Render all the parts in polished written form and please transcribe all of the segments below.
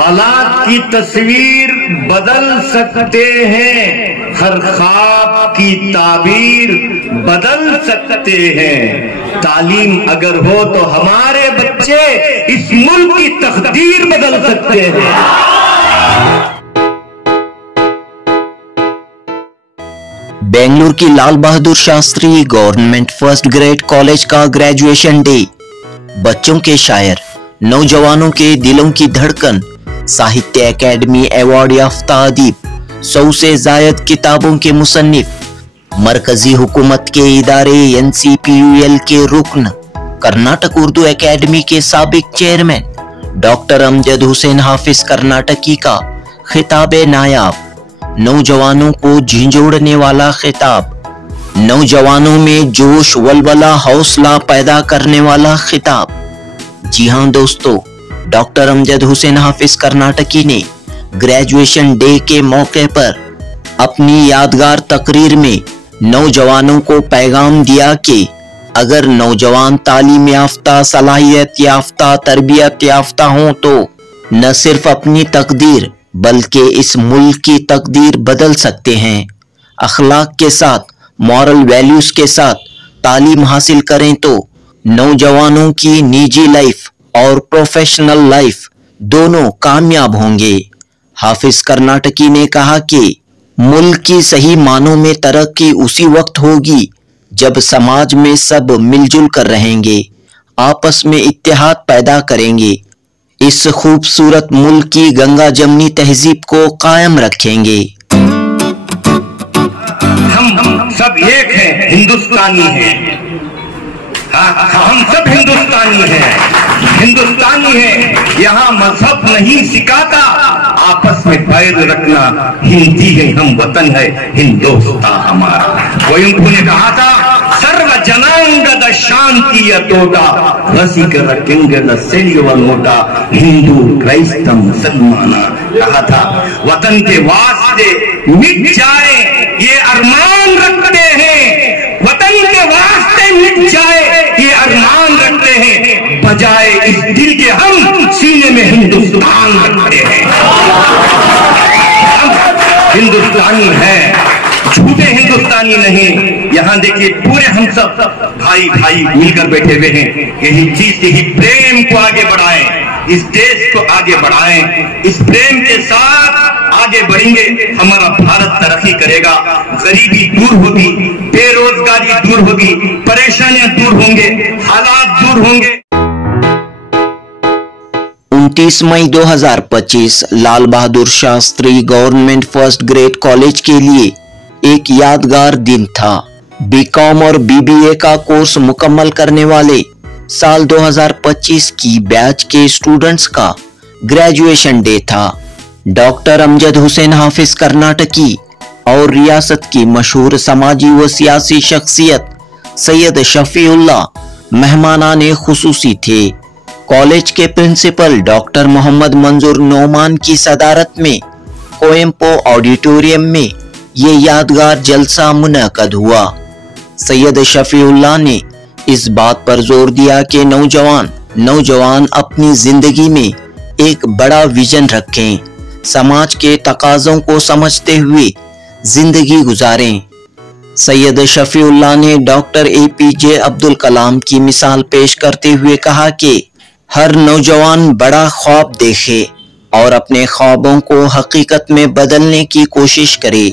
हालात की तस्वीर बदल सकते हैं, हर ख्वाब की ताबीर बदल सकते हैं। तालीम अगर हो तो हमारे बच्चे इस मुल्क की तकदीर बदल सकते हैं। बेंगलुरु की Lal Bahadur Shastri government first grade college का ग्रेजुएशन डे। बच्चों के शायर, नौजवानों के दिलों की धड़कन, साहित्य एकेडमी अवार्ड याफ्ता अदीब, 100 से जायद किताबों के मुसन्निफ, मरकजी हुकूमत के इदारे NCPUL के रुकन, कर्नाटक उर्दू एकेडमी के साबिक चेयरमैन डॉक्टर अमजद हुसैन हाफिज कर्नाटकी का खिताब नायाब। नौजवानों को झिंझोड़ने वाला खिताब, नौजवानों में जोश, वलवला, हौसला पैदा करने वाला खिताब। जी हां दोस्तों, डॉक्टर अमजद हुसैन हाफिज कर्नाटकी ने ग्रेजुएशन डे के मौके पर अपनी यादगार तकरीर में नौजवानों को पैगाम दिया कि अगर नौजवान तालीम याफ्ता, सलाहियत याफ्ता, तरबियत याफ्ता हों तो न सिर्फ अपनी तकदीर बल्कि इस मुल्क की तकदीर बदल सकते हैं। अखलाक के साथ, मॉरल वैल्यूज के साथ तालीम हासिल करें तो नौजवानों की निजी लाइफ और प्रोफेशनल लाइफ दोनों कामयाब होंगे। हाफिज कर्नाटकी ने कहा कि मुल्क की सही मानों में तरक्की उसी वक्त होगी जब समाज में सब मिलजुल कर रहेंगे, आपस में इत्तेहाद पैदा करेंगे, इस खूबसूरत मुल्क की गंगा जमनी तहजीब को कायम रखेंगे। हम सब एक हैं, हिंदुस्तानी हैं। हम सब हिंदुस्तानी हैं, हिंदुस्तानी हैं। यहाँ मजहब नहीं सिखाता, आपस में पैर रखना। हिंदी है, हम वतन है, हिंदुस्तान हमारा। कोई उन्होंने कहा था, सर्व जनांगद शांति तोटा, रसिक रंगद सेलिव नोटा, हिंदू क्राइस्त मुसलमाना। कहा था वतन के वास्ते मिट जाए ये अरमान रखते हैं, वतन के वास्ते मिट जाए ये अरमान रखते हैं, बजाए इस दिल के हम सीने में हिंदुस्तान रखते हैं। हम हिंदुस्तानी हैं, झूठे हिंदुस्तानी नहीं। यहाँ देखिए पूरे हम सब भाई भाई मिलकर बैठे हुए हैं। यही चीज, यही प्रेम को आगे बढ़ाएं, इस देश को आगे बढ़ाएं। इस प्रेम के साथ आगे बढ़ेंगे, हमारा भारत तरक्की करेगा, गरीबी दूर होगी, बेरोजगारी दूर होगी, परेशानियां दूर होंगे, हालात दूर होंगे। 29 मई 2025 Lal Bahadur Shastri government first grade college के लिए एक यादगार दिन था। बीकॉम और BBA का कोर्स मुकम्मल करने वाले साल 2025 की बैच के स्टूडेंट्स का ग्रेजुएशन डे था। डॉक्टर अमजद हुसैन हाफिज कर्नाटकी और रियासत की मशहूर समाजी व सियासी शख्सियत सैयद शफीउल्लाह मेहमानाने खुसूसी थे। कॉलेज के प्रिंसिपल डॉक्टर मोहम्मद मंजूर नोमान की सदारत में कोएम्पो ऑडिटोरियम में ये यादगार जलसा मुनअक़द हुआ। सैयद शफीउल्लाह ने इस बात पर जोर दिया कि नौजवान अपनी जिंदगी में एक बड़ा विजन रखें, समाज के तकाज़ों को समझते हुए जिंदगी गुजारें। सैयद शफीउल्लाह ने डॉक्टर APJ अब्दुल कलाम की मिसाल पेश करते हुए कहा कि हर नौजवान बड़ा ख्वाब देखे और अपने ख्वाबों को हकीकत में बदलने की कोशिश करे।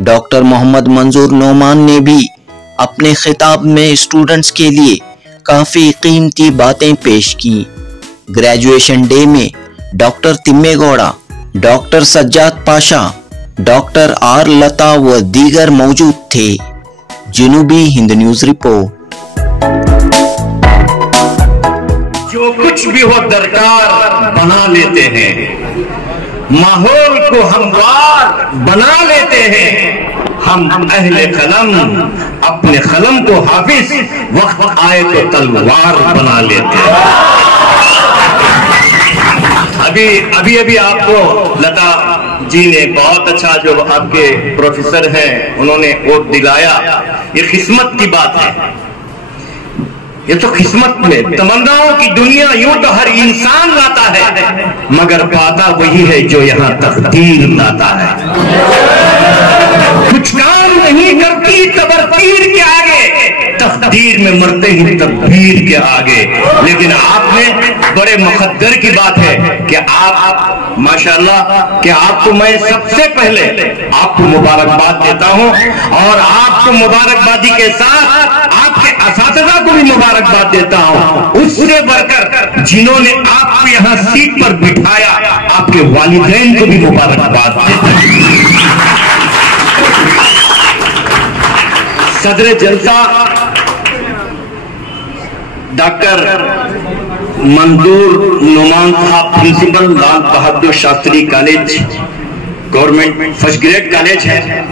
डॉक्टर मोहम्मद मंजूर नोमान ने भी अपने खिताब में स्टूडेंट्स के लिए काफ़ी कीमती बातें पेश की। ग्रेजुएशन डे में doctor Timmegowda, doctor Sajjad Pasha, doctor R Lata व दीगर मौजूद थे। जनूबी हिंद न्यूज़ रिपोर्ट। जो कुछ भी हो दरकार बना लेते हैं, माहौल को हमवार बना लेते हैं। हम अहले कलम अपने कलम को हाफिज, वक्त आए तो तलवार बना लेते हैं। अभी आपको लता जी ने बहुत अच्छा, जो आपके प्रोफेसर हैं उन्होंने वोट दिलाया। ये किस्मत की बात है, یہ تو قسمت میں تمناؤں کی دنیا یوں تو ہر انسان لاتا ہے، مگر پاتا وہی ہے جو یہاں تقدیر لاتا ہے۔ کچھ کام نہیں کرتی تبرتیر کے آگے، تقدیر میں مرتے ہی تدبیر کے آگے۔ لیکن آپ نے بڑے مقدر کی بات ہے کہ آپ ماشاءاللہ کہ آپ کو میں سب سے پہلے آپ کو مبارکباد دیتا ہوں، اور آپ کو مبارکبادی کے ساتھ آپ کے اساتذہ کو بھی مبارکباد دیتا ہوں۔ اس سے بڑھ کر جنہوں نے آپ کو یہاں سیٹ پر بٹھایا، آپ کے والدین کو بھی مبارکباد دیتا ہوں۔ صدر جلسہ ڈاکٹر منظور نعمان صاحب، پرنسپل لال بہادر شاستری کالج گورنمنٹ فرسٹ گریڈ کالج ہے۔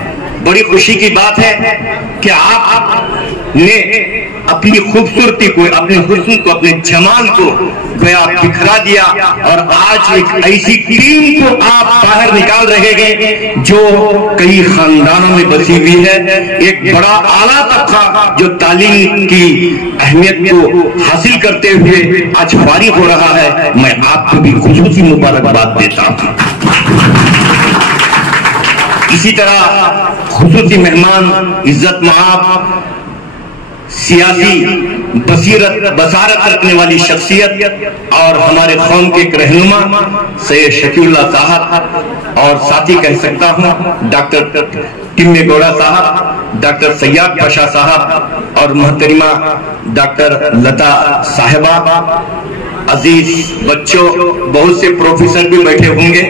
بڑی خوشی کی بات ہے کہ آپ نے اپنی خوبصورتی کو، اپنے حسن کو، اپنے جمال کو گویا بکھرا دیا، اور آج ایک ایسی ٹیم کو آپ باہر نکال رہے ہیں جو کئی خاندانوں میں بسی ہوئی ہے۔ ایک بڑا اعلیٰ طبقہ جو تعلیم کی اہمیت کو حاصل کرتے ہوئے آج فارغ ہو رہا ہے، میں آپ کو بھی خصوصی مبارکباد دیتا ہوں۔ اسی طرح خصوصی مہمان، عزت مآب، سیاسی بصارت رکھنے والی شخصیت اور ہمارے قوم کے ایک رہنما سید شفیع اللہ صاحب، اور ساتھی کہہ سکتا ہوں ڈاکٹر ٹمے گوڑا صاحب، ڈاکٹر سیاد پاشا صاحب، اور محترمہ ڈاکٹر لتا صاحبہ، عزیز بچوں، بہت سے پروفیسر بھی بیٹھے ہوں گے،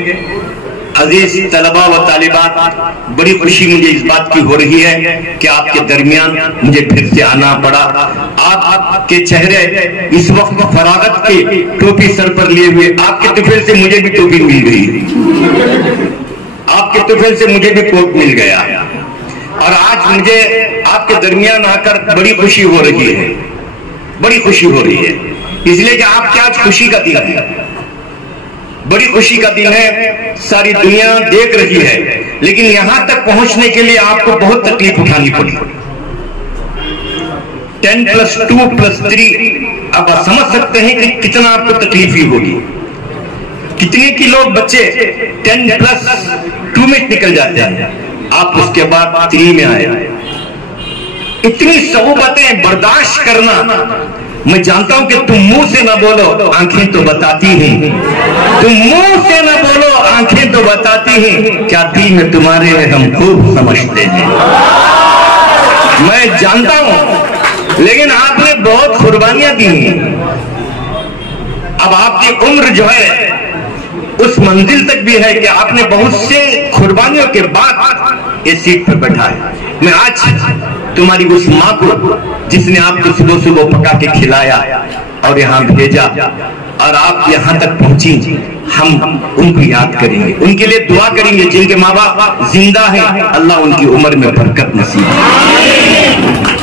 عزیز طلبہ و طالبات، بڑی خوشی مجھے اس بات کی ہو رہی ہے کہ آپ کے درمیان مجھے پھر سے آنا پڑا۔ آپ کے چہرے اس وقت فراغت کے ٹوپی سر پر لیے ہوئے، آپ کے طفیل سے مجھے بھی ٹوپی مل گئی، آپ کے طفیل سے مجھے بھی کوٹ مل گیا، اور آج مجھے آپ کے درمیان آ کر بڑی خوشی ہو رہی ہے، بڑی خوشی ہو رہی ہے، اس لیے کہ آپ کے آج خوشی کا دن ہے، بڑی خوشی کا دن ہے، ساری دنیا دیکھ رہی ہے، لیکن یہاں تک پہنچنے کے لیے آپ کو بہت تکلیف اٹھانی پڑی۔ 10+2+3 اب آپ سمجھ سکتے ہیں کہ کتنا آپ کو تکلیفی ہوگی، کتنے کی لوگ بچے 10+2 میں نکل جاتے ہیں، آپ اس کے بعد 3 میں آئے۔ اتنی صعوبتیں برداشت کرنا، میں جانتا ہوں کہ تم منہ سے نہ بولو، آنکھیں تو بتاتی ہیں، تم منہ سے نہ بولو، آنکھیں تو بتاتی ہیں، کیا دل میں تمہارے ہیں ہم خوب سمجھتے ہیں۔ میں جانتا ہوں، لیکن آپ نے بہت قربانیاں دی ہیں، اب آپ کی عمر جو ہے اس منزل تک بھی ہے کہ آپ نے بہت سے قربانیوں کے بعد اس سیٹ پر بیٹھا ہے۔ میں آج تمہاری اس ماں کو جس نے آپ کو صبح صبح پکا کے کھلایا اور یہاں بھیجا اور آپ یہاں تک پہنچی، ہم ان کو یاد کریں گے، ان کے لیے دعا کریں گے، جن کے ماں باپ زندہ ہیں اللہ ان کی عمر میں برکت نصیب کرے،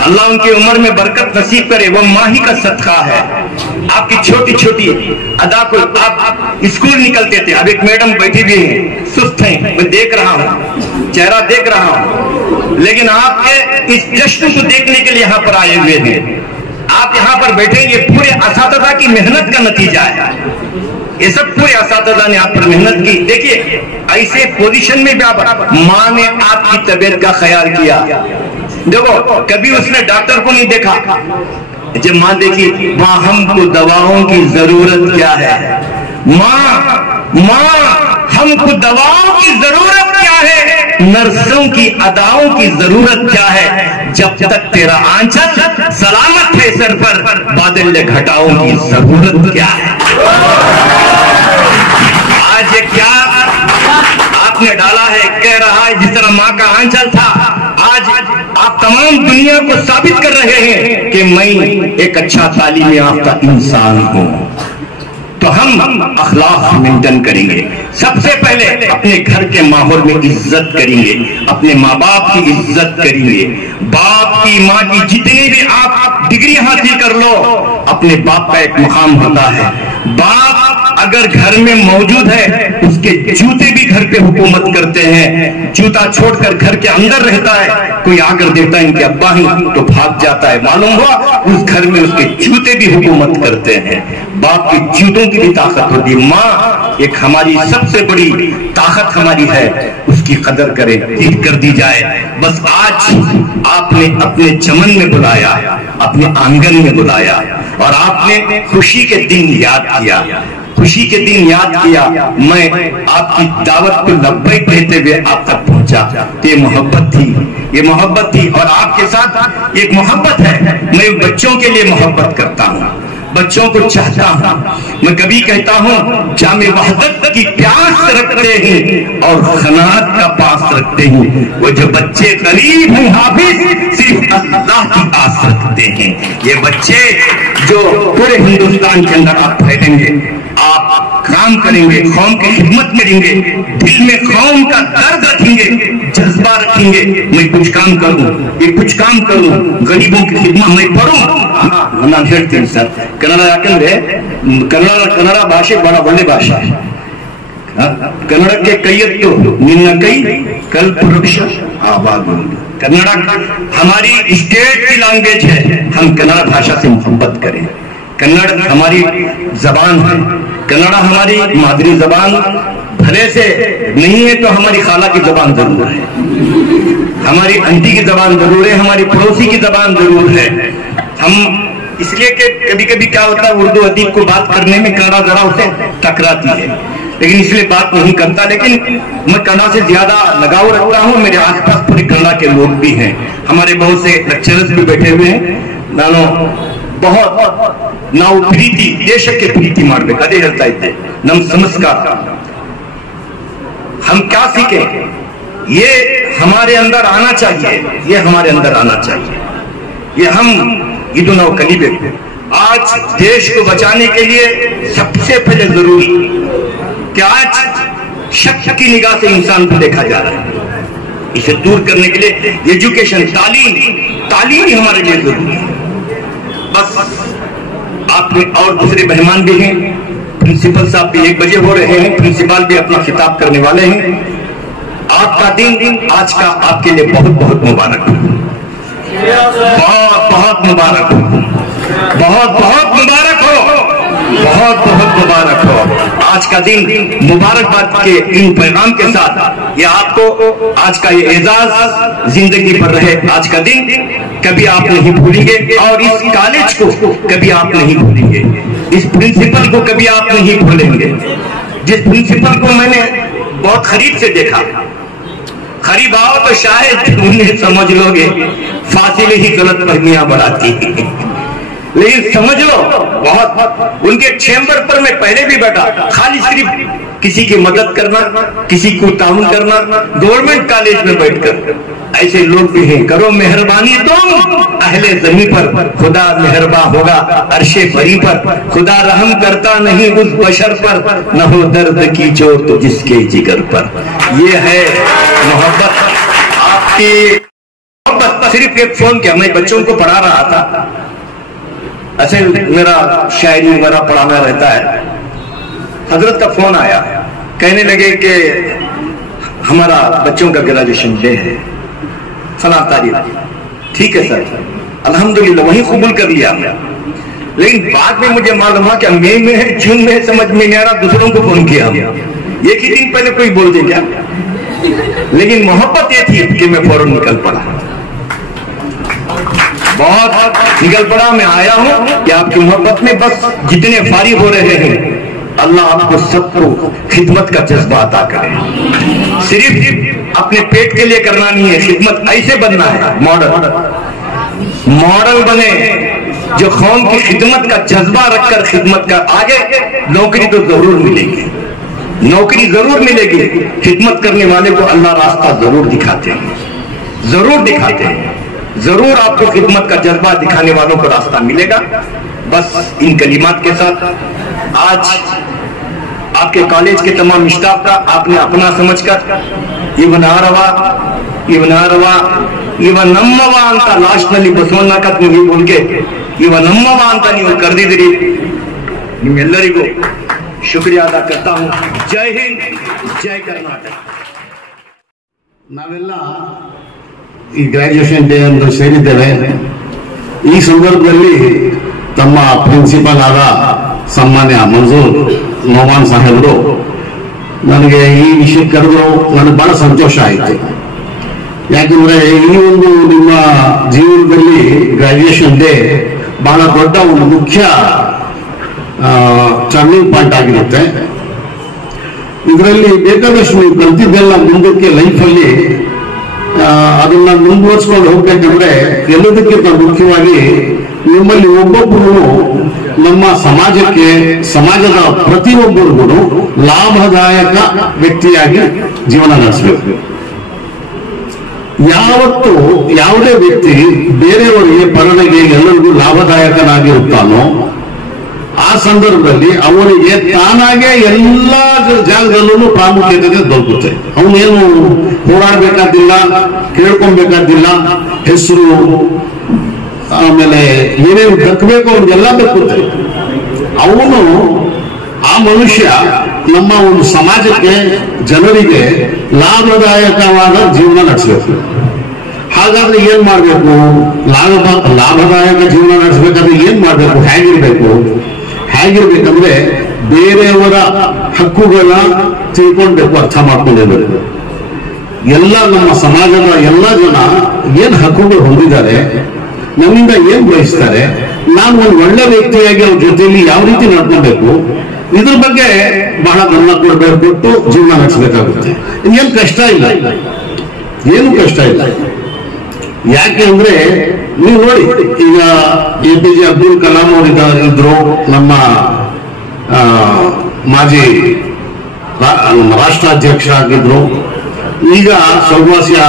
اللہ ان کی عمر میں برکت نصیب کرے۔ وہ ماں ہی کا صدقہ ہے۔ آپ کی چھوٹی چھوٹی ادا کو، آپ اسکول نکلتے تھے، اب ایک میڈم بیٹھی بھی ہیں، سست ہیں، میں دیکھ رہا ہوں، چہرہ دیکھ رہا ہوں، لیکن آپ کے اس جشن کو دیکھنے کے لیے یہاں پر آئے ہوئے ہیں۔ آپ یہاں پر بیٹھے، یہ پورے اساتذہ کی محنت کا نتیجہ ہے، یہ سب پورے اساتذہ نے آپ پر محنت کی۔ دیکھیے ایسے پوزیشن میں بھی آپ، ماں نے آپ کی طبیعت کا خیال کیا، دیکھو کبھی اس نے ڈاکٹر کو نہیں دیکھا، جب ماں دیکھی، ماں ہم کو دواؤں کی ضرورت کیا ہے، ماں ہم کو دواؤں کی ضرورت کیا ہے، نرسوں کی اداؤں کی ضرورت کیا ہے، جب تک تیرا آنچل سلامت ہے سر پر، بادل گھٹاؤں کی ضرورت کیا ہے۔ آج یہ کیا آپ نے ڈالا ہے، کہہ رہا ہے جس طرح ماں کا آنچل تھا، آج آپ تمام دنیا کو ثابت کر رہے ہیں کہ میں ایک اچھا تعلیم یافتہ انسان ہوں۔ تو ہم اخلاق مینٹین کریں گے، سب سے پہلے اپنے گھر کے ماحول میں عزت کریں گے، اپنے ماں باپ کی عزت کریں گے، باپ کی ماں کی جتنی بھی آپ ڈگری حاصل کر لو، اپنے باپ کا ایک مقام ہوتا ہے، باپ अगर घर में मौजूद है उसके जूते भी घर पे हुकूमत करते हैं। जूता छोड़कर घर के अंदर रहता है, कोई आकर देता है इनके अब्बा ही तो भाग जाता है। मालूम हुआ उस घर में उसके जूते भी हुकूमत करते हैं। बाप के जूतों की भी ताकत होती है। माँ एक हमारी सबसे बड़ी ताकत हमारी है, उसकी कदर करें, ईद कर दी जाए। बस आज आपने अपने चमन में बुलाया, अपने आंगन में बुलाया और आपने खुशी के दिन याद किया, खुशी के दिन याद किया। मैं आपकी दावत को लब्बैक कहते हुए आप तक पहुंचा। तो ये मोहब्बत थी, ये मोहब्बत थी। और आपके साथ एक मोहब्बत है, मैं बच्चों के लिए मोहब्बत करता हूँ, बच्चों को चाहता हूँ। मैं कभी कहता हूँ जामे वहदत की प्यास रखते हैं और खनात का पास रखते हैं। वो जो बच्चे करीब हैं हाफिज, सिर्फ अल्लाह की आस रखते हैं। ये बच्चे जो पूरे हिंदुस्तान के अंदर आप फैलेंगे, आप काम करेंगे, कौम की खिदमत करेंगे, दिल में कौम का दर्द रखेंगे, जज्बा रखेंगे। मैं कुछ काम करूं, ये कुछ काम करूं, गरीबों की खिदमत मैं करूं। ನಾನು ಹೇಳ್ತೀನಿ ಸರ್, ಕನ್ನಡ ಯಾಕಂದ್ರೆ ಕನ್ನಡ ಭಾಷೆ ಬಹಳ ಒಳ್ಳೆ ಭಾಷೆ. ಕನ್ನಡಕ್ಕೆ ಕೈ ಎತ್ತು ನಿನ್ನ ಕೈ ಕಲ್ಪ ವೃಕ್ಷ ಆವಾಗ. कन्नड़ा हमारी स्टेट की लैंग्वेज है, हम कन्नड़ा भाषा से मोहब्बत करें। कन्नड़ हमारी जबान है, कन्नड़ा हमारी मादरी जबान भले से नहीं है तो हमारी खाला की जबान जरूर है, हमारी आंटी की जबान जरूर है, हमारी पड़ोसी की जबान जरूर है। हम इसलिए कि कभी कभी क्या होता है उर्दू अदीब को बात करने में कन्नड़ा जरा उसे टकराती है, लेकिन इसलिए बात नहीं करता। लेकिन मैं कन्नड़ा से ज्यादा लगाव रखता हूँ। मेरे आसपास पूरे कन्नड़ा के लोग भी हैं, हमारे बहुत से लेक्चरर्स भी बैठे हुए हैं। ನಾನು ನಾವು ಪ್ರೀತಿ ದೇಶಕ್ಕೆ ಪ್ರೀತಿ ಮಾಡಬೇಕು, ಅದೇ ಹೇಳ್ತಾ ಇದ್ದೆ। ನಮ್ಮ ಸಂಸ್ಕಾರ हम क्या सीखे, ये हमारे अंदर आना चाहिए, ये हमारे अंदर आना चाहिए। ये हम ईद नौ कलीबे आज देश को बचाने के लिए सबसे पहले जरूरी कि आज शक की निगाह से इंसान को देखा जा रहा है, इसे दूर करने के लिए एजुकेशन, तालीम ही हमारे लिए जरूरी है। बस आप और दूसरे मेहमान भी हैं, प्रिंसिपल साहब भी 1 बजे हो रहे हैं, प्रिंसिपल भी अपना खिताब करने वाले हैं। आपका दिन आज का आपके लिए बहुत बहुत मुबारक हो, बहुत बहुत मुबारक हो, बहुत बहुत मुबारक हो, बहुत बहुत मुबारक हो। आज का दिन मुबारकबाद के इन पैगाम के साथ ये आपको आज का ये एजाज जिंदगी भर रहे। आज का दिन कभी आप नहीं भूलेंगे और इस कॉलेज को कभी आप नहीं भूलेंगे, इस प्रिंसिपल को कभी आप नहीं भूलेंगे। जिस प्रिंसिपल को मैंने बहुत करीब से देखा, करीब आओ तो शायद उन्हें समझ लोगे, फासिले ही गलत फहमियां बढ़ाती है, लेकिन समझ लो बहुत। उनके चैम्बर पर मैं पहले भी बैठा, खाली सिर्फ किसी की मदद करना, किसी को ताउन करना, गवर्नमेंट कॉलेज में बैठकर। ऐसे लोग भी हैं, करो मेहरबानी तुम अहले ज़मीन पर, खुदा मेहरबा होगा अर्शे बरी पर। खुदा रहम करता नहीं उस बशर पर, न हो दर्द की चोट जिसके जिगर पर। ये है मोहब्बत आपकी। सिर्फ एक फोन किया, मैं बच्चों को पढ़ा रहा था, ऐसे मेरा शायरी वगैरह पढ़ाना रहता है। हजरत का फोन आया, कहने लगे कि हमारा बच्चों का ग्रेजुएशन डे है फला तारीख। ठीक है सर, अल्हम्दुलिल्लाह वही कबूल कर लिया। लेकिन बाद में मुझे मालूम हुआ कि मई में है, जून में समझ में नहीं आ रहा, दूसरों को फोन किया। एक ही दिन पहले कोई बोल दे क्या, लेकिन मोहब्बत ये थी कि मैं फौरन निकल पड़ा, बहुत निकल पड़ा। मैं आया हूं कि आपकी मोहब्बत में बस जितने फारिग हो रहे हैं, अल्लाह आपको सबको खिदमत का जज्बा अता करे। सिर्फ अपने पेट के लिए करना नहीं है, खिदमत ऐसे बनना है, मॉडल बने जो कौम की खिदमत का जज्बा रखकर खिदमत कर। आगे नौकरी तो जरूर मिलेगी, नौकरी जरूर मिलेगी, खिदमत करने वाले को अल्लाह रास्ता जरूर दिखाते हैं, जरूर दिखाते हैं। जरूर आपको खिदमत का जज्बा दिखाने वालों को रास्ता मिलेगा। बस इन कलिमात के साथ आज आपके कॉलेज के तमाम स्टाफ का आपने अपना समझकर ಇವ ನಮ್ಮವ ಅಂತ ಲಾಸ್ಟ್ ನಲ್ಲಿ ಬಸವಣ್ಣ ಕತ್ ನೀವು बोल के ಇವ ನಮ್ಮವ ಅಂತ ನೀವು ಕರೆದಿದ್ದೀರಿ, ನಿಮ್ಮೆಲ್ಲರಿಗೂ शुक्रिया अदा करता हूं। जय हिंद, जय कर्नाटक। ನಾವೆಲ್ಲ ಈ ಗ್ರಾಜ್ಯುಯೇಷನ್ ಡೇ ಅಂತ ಸೇರಿದ್ದೇವೆ. ಈ ಸಂದರ್ಭದಲ್ಲಿ ತಮ್ಮ ಪ್ರಿನ್ಸಿಪಲ್ ಆದ ಸನ್ಮಾನ್ಯ ಮಂಜೂರ್ ನೋಮಾನ್ ಸಾಹೇಬರು ನನಗೆ ಈ ವಿಷಯ ಕರೆದು ನನಗೆ ಬಹಳ ಸಂತೋಷ ಆಯಿತು. ಯಾಕಂದ್ರೆ ಈ ಒಂದು ನಿಮ್ಮ ಜೀವನದಲ್ಲಿ ಗ್ರಾಜ್ಯುಯೇಷನ್ ಡೇ ಬಹಳ ದೊಡ್ಡ ಒಂದು ಮುಖ್ಯ ಟರ್ನಿಂಗ್ ಪಾಯಿಂಟ್ ಆಗಿರುತ್ತೆ. ಇದರಲ್ಲಿ ಬೇಕಾದಷ್ಟು ನೀವು ಕಲ್ತಿದ್ದೆಲ್ಲ ಮುಂದಕ್ಕೆ ಲೈಫಲ್ಲಿ ಅದನ್ನ ಮುಂದುವರಿಸ್ಕೊಂಡು ಹೋಗ್ಬೇಕಂದ್ರೆ ಎಲ್ಲದಕ್ಕಿಂತ ಮುಖ್ಯವಾಗಿ ನಿಮ್ಮಲ್ಲಿ ಒಬ್ಬೊಬ್ಬರು ನಮ್ಮ ಸಮಾಜಕ್ಕೆ, ಸಮಾಜದ ಪ್ರತಿಯೊಬ್ಬರಿಗೂ ಲಾಭದಾಯಕ ವ್ಯಕ್ತಿಯಾಗಿ ಜೀವನ ನಡೆಸಬೇಕು. ಯಾವತ್ತು ಯಾವುದೇ ವ್ಯಕ್ತಿ ಬೇರೆಯವರಿಗೆ, ಪರನಿಗೆ, ಎಲ್ಲರಿಗೂ ಲಾಭದಾಯಕನಾಗಿರುತ್ತಾನೋ ಆ ಸಂದರ್ಭದಲ್ಲಿ ಅವನಿಗೆ ತಾನಾಗೆ ಎಲ್ಲ ಜಾಗದಲ್ಲೂ ಪ್ರಾಮುಖ್ಯತೆ ದೊರಕುತ್ತೆ. ಅವನೇನು ಹೋರಾಡಬೇಕಾದಿಲ್ಲ, ಕೇಳ್ಕೊಬೇಕಾದಿಲ್ಲ, ಹೆಸರು ಆಮೇಲೆ ಏನೇನು ದಕ್ಕಬೇಕು ಅವ್ರಿಗೆಲ್ಲ ದಕ್ಕುತ್ತೆ. ಅವನು ಆ ಮನುಷ್ಯ ನಮ್ಮ ಒಂದು ಸಮಾಜಕ್ಕೆ, ಜನರಿಗೆ ಲಾಭದಾಯಕವಾದ ಜೀವನ ನಡೆಸಬೇಕು. ಹಾಗಾದ್ರೆ ಏನ್ ಮಾಡ್ಬೇಕು? ಲಾಭದಾಯಕ ಜೀವನ ನಡೆಸಬೇಕಾದ್ರೆ ಏನ್ ಮಾಡ್ಬೇಕು? ಹೇಗಿರ್ಬೇಕಂದ್ರೆ ಬೇರೆಯವರ ಹಕ್ಕುಗಳ ತಿಳ್ಕೊಳ್ಬೇಕು, ಅರ್ಥ ಮಾಡ್ಕೊಂಡಿರ್ಬೇಕು. ಎಲ್ಲ ನಮ್ಮ ಸಮಾಜದ ಎಲ್ಲ ಜನ ಏನ್ ಹಕ್ಕುಗಳು ಹೊಂದಿದ್ದಾರೆ, ನಮ್ಮಿಂದ ಏನ್ ಬಯಸ್ತಾರೆ, ನಾನು ಒಂದು ಒಳ್ಳೆ ವ್ಯಕ್ತಿಯಾಗಿ ಅವ್ರ ಜೊತೆಯಲ್ಲಿ ಯಾವ ರೀತಿ ನಡ್ಕೊಬೇಕು, ಇದ್ರ ಬಗ್ಗೆ ಬಹಳ ಗಮನ ಕೊಟ್ಟು ಜೀವನ ನಡೆಸಬೇಕಾಗುತ್ತೆ. ಏನು ಕಷ್ಟ ಇಲ್ಲ. ಯಾಕೆ ಅಂದ್ರೆ ನೀವು ನೋಡಿ, ಈಗ APJ ಅಬ್ದುಲ್ ಕಲಾಂ ಅವರು ಇದ್ರು, ನಮ್ಮ ಮಾಜಿ ರಾಷ್ಟ್ರಾಧ್ಯಕ್ಷ ಆಗಿದ್ರು. ಈಗ ಸ್ವರ್ಗವಾಸಿಯ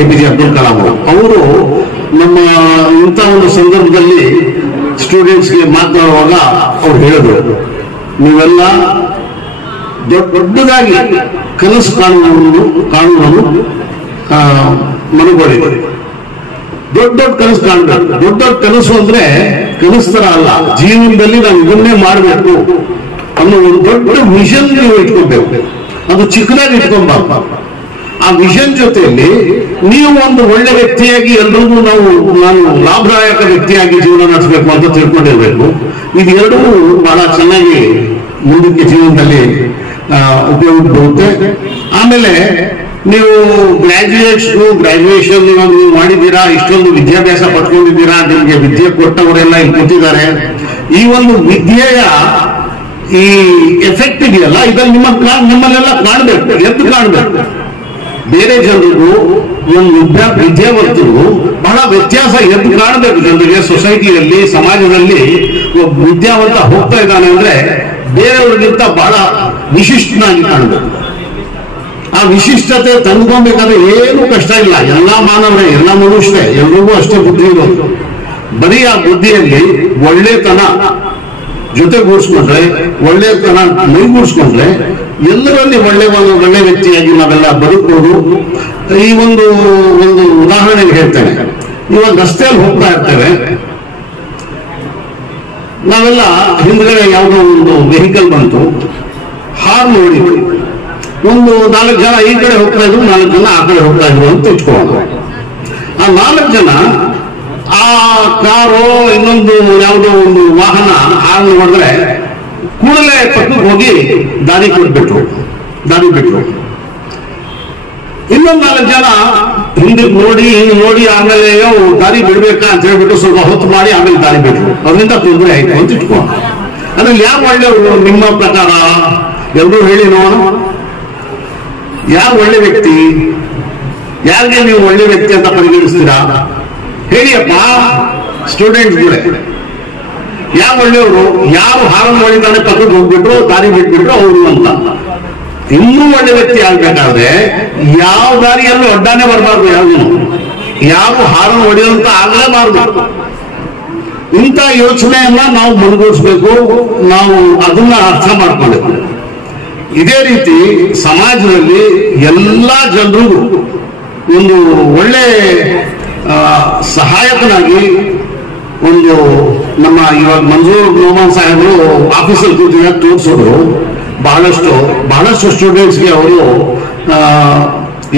APJ ಅಬ್ದುಲ್ ಕಲಾಂ ಅವರು ನಮ್ಮ ಇಂಥ ಒಂದು ಸಂದರ್ಭದಲ್ಲಿ ಸ್ಟೂಡೆಂಟ್ಸ್ಗೆ ಮಾತನಾಡುವಾಗ ಅವ್ರು ಹೇಳಿದ್ರು, ನೀವೆಲ್ಲ ದೊಡ್ಡದಾಗಿ ಕನಸು ಕಾಣುವುದನ್ನು ಮನಗೊಳ್ಳಿ. ದೊಡ್ಡ ಕನಸು ಕಾಣಬೇಕು. ದೊಡ್ಡ ಕನಸು ಅಂದ್ರೆ ಕನಸು ತರ ಅಲ್ಲ, ಜೀವನದಲ್ಲಿ ನಾವು ಇದನ್ನೇ ಮಾಡಬೇಕು ಅನ್ನೋ ಒಂದು ದೊಡ್ಡ ವಿಷನ್ ನೀವು ಇಟ್ಕೊಬೇಕು. ಅದು ಚಿಕ್ಕದಾಗಿ ಇಟ್ಕೊಂಬಾರ್ದು. ಆ ವಿಷನ್ ಜೊತೆಯಲ್ಲಿ ನೀವು ಒಂದು ಒಳ್ಳೆ ವ್ಯಕ್ತಿಯಾಗಿ ಎಲ್ರಿಗೂ ನಾನು ಲಾಭದಾಯಕ ವ್ಯಕ್ತಿಯಾಗಿ ಜೀವನ ನಡೆಸಬೇಕು ಅಂತ ತಿಳ್ಕೊಂಡಿರ್ಬೇಕು. ಇದೆರಡೂ ಬಹಳ ಚೆನ್ನಾಗಿ ಮುಂದಕ್ಕೆ ಜೀವನದಲ್ಲಿ ಉಪಯೋಗ ಬರುತ್ತೆ. ಆಮೇಲೆ ನೀವು ಗ್ರಾಜ್ಯುಯೇಷನ್ ಇವಾಗ ನೀವು ಮಾಡಿದ್ದೀರಾ, ಇಷ್ಟೊಂದು ವಿದ್ಯಾಭ್ಯಾಸ ಪಡ್ಕೊಂಡಿದ್ದೀರಾ, ನಿಮಗೆ ವಿದ್ಯೆ ಕೊಟ್ಟವರೆಲ್ಲ ಇಲ್ಲಿ ಕೂತಿದ್ದಾರೆ. ಈ ಒಂದು ವಿದ್ಯೆಯ ಈ ಎಫೆಕ್ಟ್ ಇದೆಯಲ್ಲ, ಇದನ್ನು ನಿಮ್ಮಲ್ಲೆಲ್ಲ ಕಾಣಬೇಕು, ಎದ್ದು ಕಾಣಬೇಕು. ಬೇರೆ ಜನರಿಗೂ ಒಂದು ವಿದ್ಯಾವಂತರು ಬಹಳ ವ್ಯತ್ಯಾಸ ಎದ್ದು ಕಾಣಬೇಕು ಜನರಿಗೆ. ಸೊಸೈಟಿಯಲ್ಲಿ, ಸಮಾಜದಲ್ಲಿ ಒಬ್ಬ ವಿದ್ಯಾವಂತ ಹೋಗ್ತಾ ಇದ್ದಾನೆ ಅಂದ್ರೆ ಬೇರೆಯವ್ರಿಗಿಂತ ಬಹಳ ವಿಶಿಷ್ಟನಾಗಿ ಕಾಣಬೇಕು. ಆ ವಿಶಿಷ್ಟತೆ ತಂದ್ಕೊಬೇಕಾದ್ರೆ ಏನು ಕಷ್ಟ ಇಲ್ಲ. ಎಲ್ಲ ಮಾನವರೇ, ಎಲ್ಲ ಮನುಷ್ಯರೇ, ಎಲ್ರಿಗೂ ಅಷ್ಟೇ ಬುದ್ಧಿ ಇರೋದು. ಬರೀ ಆ ಬುದ್ಧಿಯಲ್ಲಿ ಒಳ್ಳೆತನ ಜೊತೆಗೂಡಿಸ್ಕೊಂಡ್ರೆ, ಒಳ್ಳೆತನ ಮೈಗೂಡಿಸ್ಕೊಂಡ್ರೆ ಎಲ್ಲರಲ್ಲಿ ಒಳ್ಳೆ ವ್ಯಕ್ತಿಯಾಗಿ ನಾವೆಲ್ಲ ಬದುಕಬಹುದು. ಈ ಒಂದು ಉದಾಹರಣೆಗೆ ಹೇಳ್ತೇನೆ. ಇವಾಗ ರಸ್ತೆಯಲ್ಲಿ ಹೋಗ್ತಾ ಇರ್ತೇವೆ, ನಾವೆಲ್ಲ ಹಿಂದ್ಗಡೆ ಯಾವುದೋ ಒಂದು ವೆಹಿಕಲ್ ಬಂತು, ಹಾರ್ನ್ ಹೊಡಿತು. ಒಂದು 4 ಜನ ಈ ಕಡೆ ಹೋಗ್ತಾ ಇದ್ರು, 4 ಜನ ಆ ಕಡೆ ಹೋಗ್ತಾ ಇದ್ರು ಅಂತ ಇಟ್ಕೊಳ್ಳೋದು. ಆ 4 ಜನ ಆ ಕಾರು, ಇನ್ನೊಂದು ಯಾವುದೋ ಒಂದು ವಾಹನ ಹಾರ್ನ್ ಹೊಡೆದ್ರೆ ಕೂಡಲೇ ಪಕ್ಕಕ್ಕೆ ಹೋಗಿ ದಾರಿ ಬಿಟ್ರು. ಇನ್ನೊಂದು 4 ಜನ ಹಿಂದಕ್ಕೆ ನೋಡಿ ಆಮೇಲೆ ದಾರಿ ಬಿಡ್ಬೇಕಾ ಅಂತ ಹೇಳ್ಬಿಟ್ಟು ಸ್ವಲ್ಪ ಹೊತ್ತು ಮಾಡಿ ಆಮೇಲೆ ದಾರಿ ಬಿಟ್ರು. ಅದರಿಂದ ತೊಂದರೆ ಆಯ್ತು ಅಂತ ಇಟ್ಕೊಂಡು. ಅದ್ರಲ್ಲಿ ಯಾರು ಒಳ್ಳೆಯವರು ನಿಮ್ಮ ಪ್ರಕಾರ? ಎಲ್ಲರೂ ಹೇಳಿ ನೋಡೋಣ, ಯಾರು ಒಳ್ಳೆ ವ್ಯಕ್ತಿ? ಯಾರಿಗೆ ನೀವು ಒಳ್ಳೆ ವ್ಯಕ್ತಿ ಅಂತ ಪರಿಗಣಿಸ್ತೀರಾ? ಹೇಳಿಯಪ್ಪ ಸ್ಟೂಡೆಂಟ್ಸ್ಗಳೇ, ಯಾರು ಒಳ್ಳೆಯವರು? ಯಾರು ಹಾರನ್ನು ಹೊಡಿತಾನೆ ಪಕ್ಕಕ್ಕೆ ಹೋಗ್ಬಿಟ್ರು, ದಾರಿ ಬಿಟ್ಬಿಟ್ರು ಅವರು ಅಂತ. ಇನ್ನೂ ಒಳ್ಳೆ ವ್ಯಕ್ತಿ ಆಗ್ಬೇಕಾದ್ರೆ ಯಾವ ದಾರಿಯಲ್ಲೂ ಅಡ್ಡಾನೆ ಬರಬಾರ್ದು. ಯಾರು ಹಾರನ್ನು ಹೊಡೆಯುವಂತ ಆಗಲೇಬಾರ್ದು. ಇಂಥ ಯೋಚನೆಯನ್ನ ನಾವು ಮನಗೂಡಿಸ್ಬೇಕು, ನಾವು ಅದನ್ನ ಅರ್ಥ ಮಾಡ್ಕೊಳ್ಬೇಕು. ಇದೇ ರೀತಿ ಸಮಾಜದಲ್ಲಿ ಎಲ್ಲ ಜನರಿಗೂ ಒಂದು ಒಳ್ಳೆ ಸಹಾಯಕನಾಗಿ ಒಂದು ನಮ್ಮ ಇವಾಗ ಮಂಜೂರ್ ನೋಮಾನ್ ಸಾಹೇಬರು ಆಫೀಸಲ್ಲಿ ಕೂತಿದಾಗ ತೋರಿಸೋದು ಬಹಳಷ್ಟು ಸ್ಟೂಡೆಂಟ್ಸ್ಗೆ ಅವರು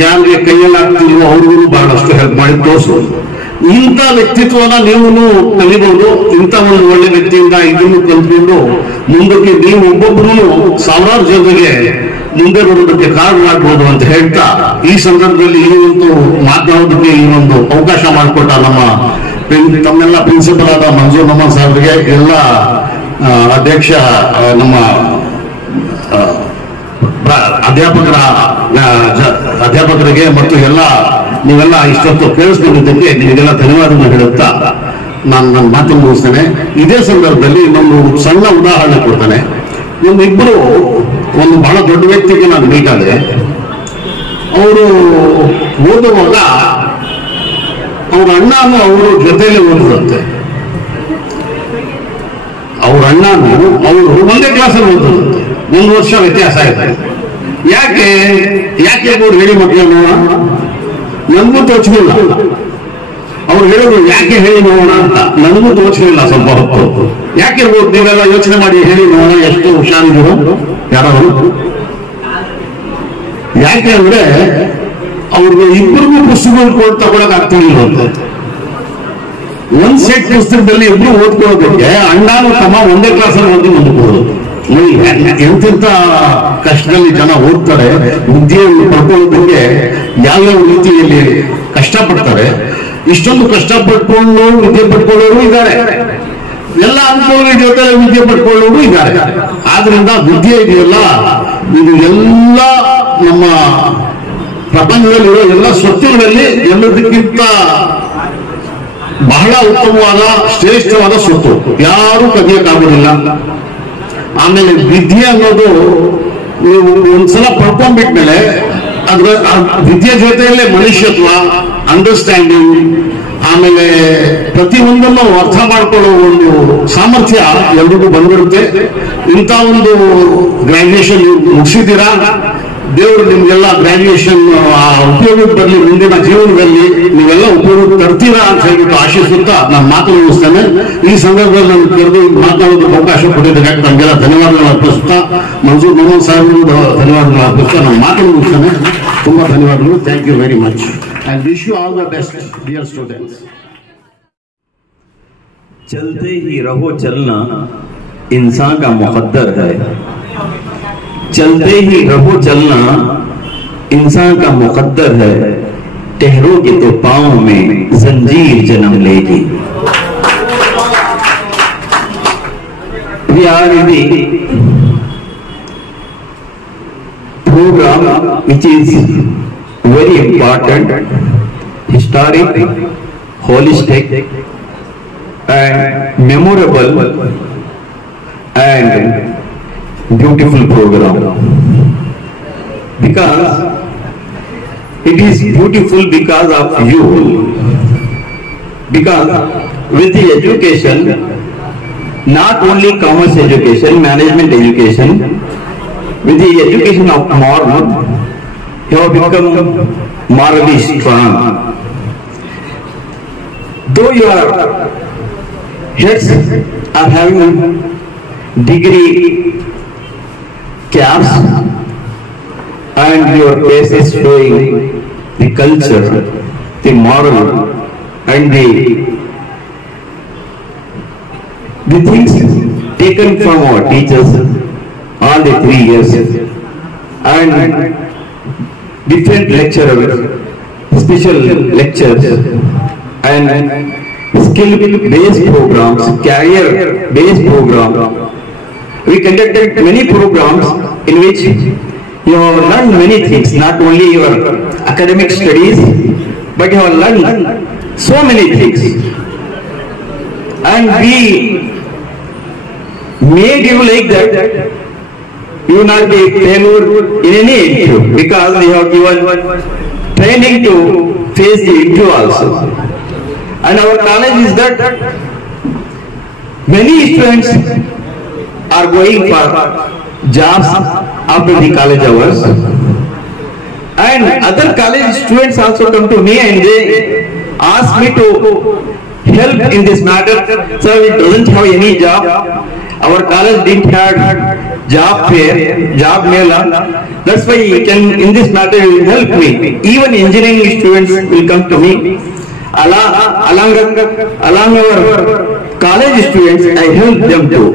ಯಾರಿಗೆ ಕೈಯಲ್ಲಿ ಆಗ್ತಿಲ್ವೋ ಅವ್ರಿಗೂ ಬಹಳಷ್ಟು ಹೆಲ್ಪ್ ಮಾಡಿ ತೋರಿಸೋದು. ಇಂಥ ವ್ಯಕ್ತಿತ್ವನ ನೀವು ಕಲಿಬಹುದು. ಇಂಥ ಒಂದು ಒಳ್ಳೆ ವ್ಯಕ್ತಿಯಿಂದ ಇದನ್ನು ಕಲ್ತ್ಕೊಂಡು ಮುಂದಕ್ಕೆ ನೀವು ಒಬ್ಬೊಬ್ಬರು ಸಾವಿರಾರು ಜನರಿಗೆ ಮುಂದೆ ಬರೋದಕ್ಕೆ ಕಾರಣ ಆಗ್ಬೋದು ಅಂತ ಹೇಳ್ತಾ, ಈ ಸಂದರ್ಭದಲ್ಲಿ ಈ ಒಂದು ಮಾತನಾಡೋದಕ್ಕೆ ಈ ಒಂದು ಅವಕಾಶ ಮಾಡಿಕೊಟ್ಟ ನಮ್ಮ ತಮ್ಮೆಲ್ಲ ಪ್ರಿನ್ಸಿಪಲ್ ಆದ ಮಂಜೂರ್ ನಮನ್ ಸಾಹೇಬ್ರಿಗೆ, ಎಲ್ಲ ಅಧ್ಯಕ್ಷ ನಮ್ಮ ಅಧ್ಯಾಪಕರಿಗೆ ಮತ್ತು ನೀವೆಲ್ಲ ಇಷ್ಟೊತ್ತು ಕೇಳಿಸ್ಕೊಂಡಿದ್ದಕ್ಕೆ ನಿಮಗೆಲ್ಲ ಧನ್ಯವಾದಗಳು ಹೇಳುತ್ತಾ ನಾನು ನನ್ನ ಮಾತನ್ನು ಮುಗಿಸ್ತೇನೆ. ಇದೇ ಸಂದರ್ಭದಲ್ಲಿ ಇನ್ನೊಂದು ಸಣ್ಣ ಉದಾಹರಣೆ ಕೊಡ್ತಾನೆ. ಒಂದು ಬಹಳ ದೊಡ್ಡ ವ್ಯಕ್ತಿಗೆ ನಾನು ಮೀಟ್ ಆದೆ. ಅವರು ಓದುವಾಗ ಅವ್ರ ಅಣ್ಣನು ಅವರು ಜೊತೆಯಲ್ಲಿ ಓದಿದಂತೆ. ಅವ್ರ ಅಣ್ಣನು ಅವರು ಒಂದೇ ಕ್ಲಾಸಲ್ಲಿ ಓದಿದಂತೆ. 1 ವರ್ಷ ವ್ಯತ್ಯಾಸ ಆಯ್ತು. ಯಾಕೆ ಅವ್ರು ಹೇಳಿ ಮಕ್ಕಳನ್ನು ನನಗೂ ತೋಚಲಿಲ್ಲ. ಅವ್ರು ಹೇಳಿದ್ರು ಯಾಕೆ ಹೇಳಿ ನೋಡೋಣ ಅಂತ. ನನಗೂ ತೋಚಲಿಲ್ಲ ಸ್ವಲ್ಪ ಹೊತ್ತು. ಯಾಕೆ ನೀವೆಲ್ಲ ಯೋಚನೆ ಮಾಡಿ ಹೇಳಿ ನೋಡೋಣ, ಎಷ್ಟು ಹುಷಾರಿದ್ರು ಯಾರವರು. ಯಾಕೆ ಅಂದ್ರೆ ಅವ್ರಿಗೆ ಇಬ್ಬರಿಗೂ ಪುಸ್ತಕಗಳು ತಗೊಳಕ್ ಆಗ್ತಿರ್ಲಿಲ್ಲ ಅಂತ. ಒಂದ್ ಸೆಟ್ ಪುಸ್ತಕದಲ್ಲಿ ಇಬ್ರು ಓದ್ಕೊಳ್ಳೋದಕ್ಕೆ ಅಣ್ಣಾನು ತಮ್ಮ ಒಂದೇ ಕ್ಲಾಸಲ್ಲಿ ಓದಿ ಮುಂದಕ್ಕೆ ಎಂತೆಂತ ಕಷ್ಟದಲ್ಲಿ ಜನ ಓದ್ತಾರೆ, ವಿದ್ಯೆಯನ್ನು ಪಡ್ಕೊಳ್ಳೋದಕ್ಕೆ ಯಾವ್ಯಾವ ರೀತಿಯಲ್ಲಿ ಕಷ್ಟಪಡ್ತಾರೆ. ಇಷ್ಟೊಂದು ಕಷ್ಟಪಟ್ಕೊಂಡು ವಿದ್ಯೆ ಪಡ್ಕೊಳ್ಳೋರು ಇದ್ದಾರೆ, ಎಲ್ಲ ಅನುಕೂಲ ಜೊತೆ ವಿದ್ಯೆ ಪಡ್ಕೊಳ್ಳೋರು ಇದ್ದಾರೆ. ಆದ್ರಿಂದ ವಿದ್ಯೆ ಇದೆಯಲ್ಲ, ಇದು ಎಲ್ಲ ನಮ್ಮ ಪ್ರಪಂಚದಲ್ಲಿರೋ ಎಲ್ಲ ಸ್ವತ್ತುಗಳಲ್ಲಿ ಎಲ್ಲದಕ್ಕಿಂತ ಬಹಳ ಉತ್ತಮವಾದ ಶ್ರೇಷ್ಠವಾದ ಸ್ವತ್ತು, ಯಾರು ಕದಿಯಕ್ಕಾಗೋದಿಲ್ಲ. ಆಮೇಲೆ ವಿದ್ಯೆ ಅನ್ನೋದು ನೀವು ಒಂದ್ಸಲ ಪಡ್ಕೊಂಡ್ಬಿಟ್ಮೇಲೆ ಅದ್ರ ವಿದ್ಯೆ ಜೊತೆಯಲ್ಲೇ ಮನುಷ್ಯತ್ವ, ಅಂಡರ್ಸ್ಟ್ಯಾಂಡಿಂಗ್, ಆಮೇಲೆ ಪ್ರತಿಯೊಂದನ್ನು ಅರ್ಥ ಮಾಡ್ಕೊಳ್ಳೋ ಒಂದು ಸಾಮರ್ಥ್ಯ ಎಲ್ರಿಗೂ ಬಂದ್ಬಿಡುತ್ತೆ. ಇಂಥ ಒಂದು ಗ್ರಾಜ್ಯುಯೇಷನ್ ಮುಗಿಸಿದ್ದೀರಾ, ದೇವರು ನಿಮ್ಗೆಲ್ಲ ಗ್ರಾಜ್ಯುಯೇಷನ್ ಉಪಯೋಗಕ್ಕೆ ಬರಲಿ, ಮುಂದಿನ ಜೀವನದಲ್ಲಿ ನೀವೆಲ್ಲ ಉಪಯೋಗ ತರ್ತೀರಾ ಅಂತ ಹೇಳ್ಬಿಟ್ಟು ಆಶಿಸುತ್ತಾ ನಾನು ಮಾತು ಮುಗಿಸ್ತೇನೆ. ಈ ಸಂದರ್ಭದಲ್ಲಿ ನಾನು ಕರೆದು ಮಾತನಾಡೋದಕ್ಕೆ ಅವಕಾಶ ಕೊಟ್ಟಿದ್ದಕ್ಕಾಗಿ ನಮಗೆಲ್ಲ ಧನ್ಯವಾದಗಳು ಅರ್ಪಿಸ್ತಾ, ಮಂಜೂರ್ ಮೊಹಮ್ಮದ್ ಸಾಹೇಬ್ರಿಗೂ ಧನ್ಯವಾದಗಳು ಅರ್ಪಿಸ್ತಾ ನಾನು ಮಾತು ಮುಗಿಸ್ತೇನೆ. ತುಂಬಾ ಧನ್ಯವಾದಗಳು. Thank you very much and wish you all the best, dear students. चलते ही रहो चलना इंसान का मुकद्दर है, चलते ही रहो चलना इंसान का मुकद्दर है, ठहरोगे तो पांव में जंजीर जन्म लेगी. We are in the program which is very important, historic, holistic and memorable and beautiful program. Because it is beautiful because of you. Because with the education, not only commerce education, management education, with the education of moral, you have become morally strong. Though your heads are having degree caps and your face is showing the culture, the moral and the things taken from our teachers all the 3 years and different lecturers, special lectures and skill-based programs, career-based programs. We conducted many programs in which you have learned many things, not only your academic studies, but you have learned so many things. And we made you like that. You will not be failure in any interview because we have given training to face the interview also. And our college is that many students are going for jobs after the college hours, and other college students also come to me and they ask me to help in this matter. Sir, we doesn't have any job our college didn't have job mela. That's why in this matter you will help me. Even engineering students will come to me. Along our college students, I help them too.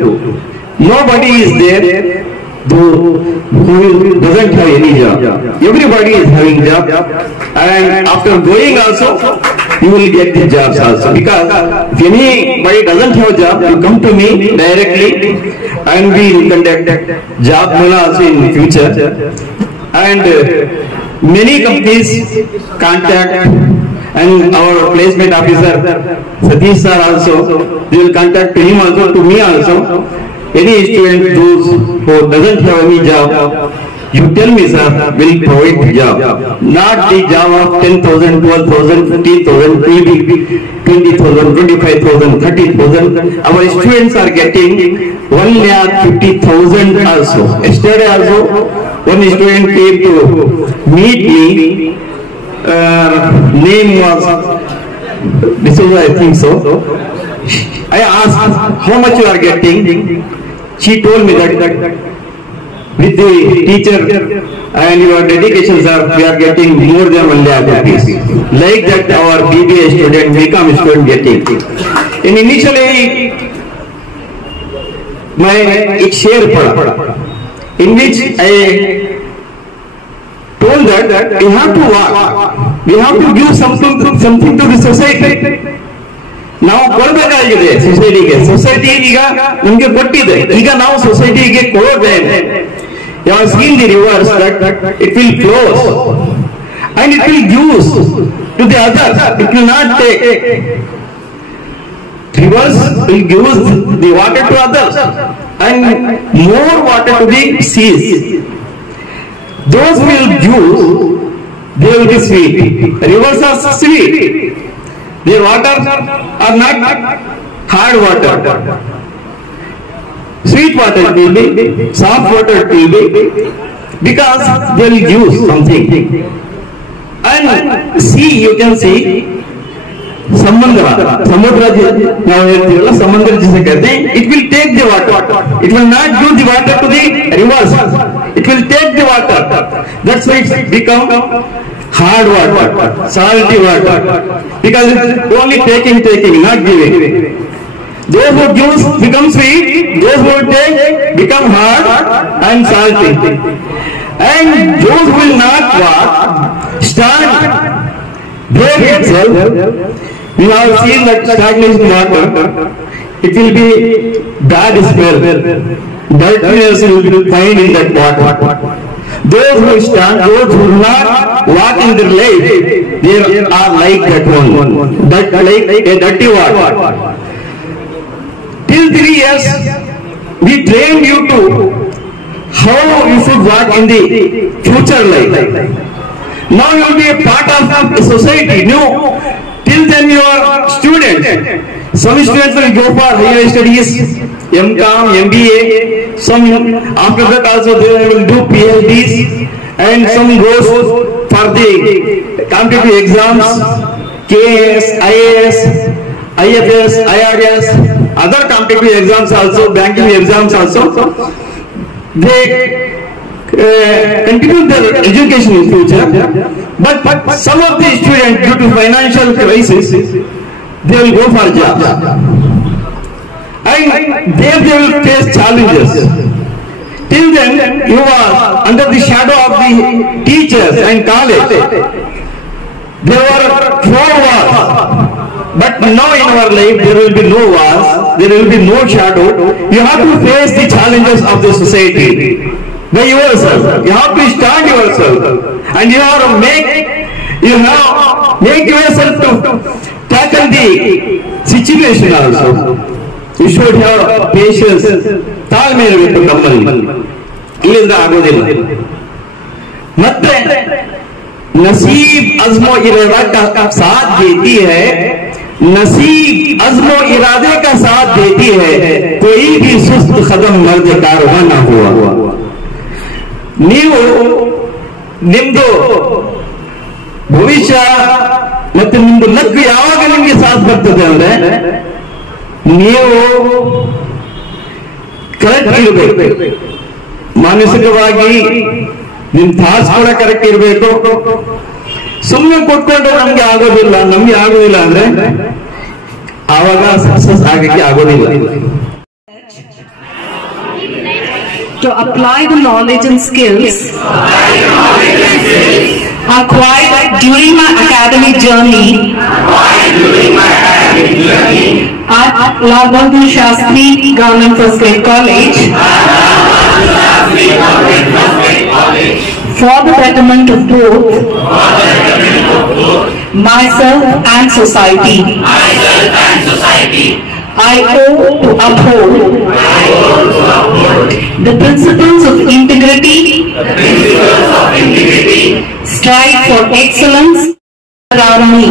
Nobody is there who doesn't have any job. Everybody is having job, and after going also, you will get the jobs also. Because if anybody doesn't have job, you come to me directly, and we will conduct job mela also in future. And many companies contact, and our placement officer Satish sir also, they will contact to him also, to me also. Any student those who doesn't have any job, you tell me sir, will provide the job. Not the job of 10,000, 12,000, 15,000, maybe 20,000, 25,000, 30,000. Our students are getting 1,50,000 also. Yesterday also, one student came to meet me. Name was D'Souza, I think so. I asked how much you are getting. She told me that with the teacher and your dedication, sir, we are getting more than 1 lakh rupees. Like that, our BBA student, BCom student getting. And initially, my एक share पढ़ा, in which I told that we have to work, we have to give something to the society. ನಾವು ಕೊಡಬೇಕಾಗಿದೆ ಸೊಸೈಟಿಗೆ. Society ಈಗ ನಮ್ಗೆ ಕೊಟ್ಟಿದೆ, ಈಗ ನಾವು ಸೊಸೈಟಿಗೆ ಕೊಡೋದೇನೆ. You have seen the reverse, that it will flow and it will use to the others. It will not take. Reverse will use the water to others and more water to the seas. Those will use, they will be sweet. Rivers are sweet. Their water are not hard water. Sweet water it will be, soft water it will be, because they will use something. And sea, you can see, samudra ನಾವು ಹೇಳ್ತೀವಲ್ಲ, ಸಮುದ್ರ जिसे कहते हैं, it will take the water. It will not give the water to the rivers. It will take the water. That's why it become hard water, salty water, because it's only taking, not giving. Those who give become sweet, those who take become hard and salty. And those who will not walk, stand there itself. We have seen that stagnation water, it will be bad smell. Dirtiness will be found in that water. Those who stand, those who will not walk in their life, they are like that one, that like a dirty water. Till 3 years, we trained you to how you should walk in the future life. Now you will be a part of the society. No, till then you are student. Some students will go for higher studies, MCom, MBA. Some after that also they will do PhDs, and some goes for the competitive exams, KS, IAS, IFS, IRS, other competitive exams also, banking exams also. They continue their education in future, but some of the students, due to financial crisis, they will go for jobs, and there they will face challenges. Till then, you are under the shadow of the teachers and college. There were 4 wars, but now in our life there will be no wars, there will be no shadow. You have to face the challenges of the society by yourself. You have to stand yourself, and you have to make yourself to tackle the situation also. You should have patience. ತಾಳ್ಮೆ ಇರಬೇಕು ನಮ್ಮಲ್ಲಿ, ಇಲ್ಲಿಂದ ಆಗೋದಿಲ್ಲ. ಮತ್ತೆ नसीब अज़्मो इरादा का साथ देती है, नसीब अज़्मो इरादे का साथ देती है, कोई भी सुस्त कदम मर्द कारवा ना हुआ. ನೀವು ನಿಮ್ದು ಭವಿಷ್ಯ ಮತ್ತೆ ನಿಮ್ದು ಲಕ್ ಯಾವಾಗ ನಿಮ್ಗೆ ಸಾಥ್ ಬರ್ತದೆ ಅಂದ್ರೆ, ನೀವು ಕರೆಕ್ಟ್ ಇರಬೇಕು. ಮಾನಸಿಕವಾಗಿ ನಿಮ್ ಥಾಟ್ಸ್ ಕೂಡ ಕರೆಕ್ಟ್ ಇರಬೇಕು. ಸುಮ್ಮನೆ ಕೊಟ್ಕೊಂಡ್ರೆ ನಮ್ಗೆ ಆಗೋದಿಲ್ಲ ಅಂದ್ರೆ ಆವಾಗ ಸಕ್ಸಸ್ ಆಗಕ್ಕೆ ಆಗೋದಿಲ್ಲ. To apply the knowledge and skills acquired during my academic journey at Lal Bahadur Shastri Government First Grade College for the betterment of both myself and society. I owe to uphold the principles of integrity, strive for excellence around me.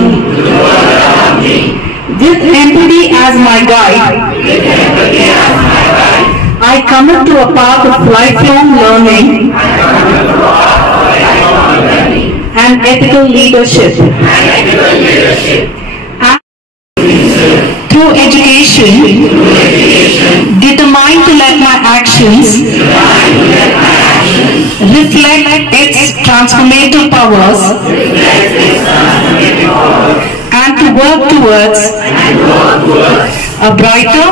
With empathy as my guide, I commit to a path of lifelong learning and ethical leadership. Through education, determined to let my actions reflect its transformative powers and to work towards a brighter,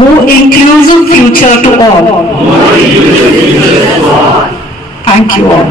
more inclusive future to all. Thank you all.